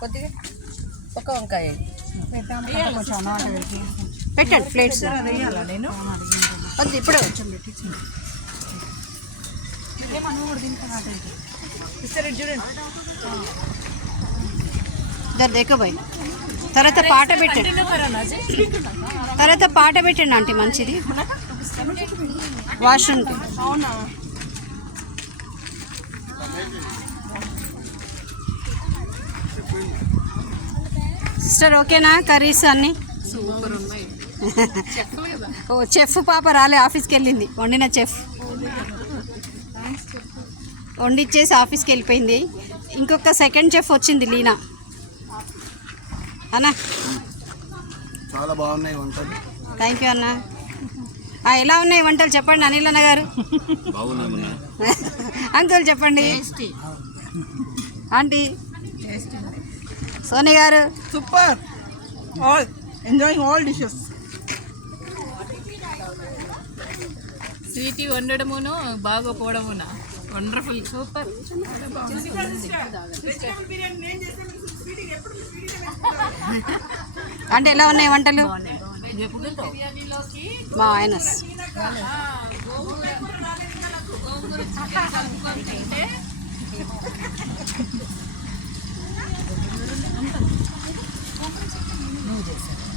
కొద్దిగా ఒక వంకాయ పెట్టండి ప్లేట్స్. నేను వద్దు ఇప్పుడు చూడండి. ఇద్దరు దేకబాయ్. తర్వాత పాట పెట్టండి, తర్వాత పాట పెట్టండి ఆంటీ, మంచిది. వాష్రూమ్కి సిస్టర్ ఓకేనా? కర్రీస్ అన్నీ సూపర్ ఉన్నాయి. ఓ చెఫ్ పాప రాలే, ఆఫీస్కి వెళ్ళింది. వండిన చెఫ్ వండిచ్చేసి ఆఫీస్కి వెళ్ళిపోయింది. ఇంకొక సెకండ్ చెఫ్ వచ్చింది, లీనా అన్నా. చాలా బాగున్నాయి వంటలు. థ్యాంక్ యూ అన్న. ఎలా ఉన్నాయి వంటలు చెప్పండి అనిల్ అన్న గారు. అంకుల్ చెప్పండి. Aunty Soni garu super. All enjoying all dishes. Sweetie వండడమును బాగా పోవడమున వండర్ఫుల్, సూపర్. అంటే ఎలా ఉన్నాయి వంటలు? మా ఆయన నువ్వు చేశాను.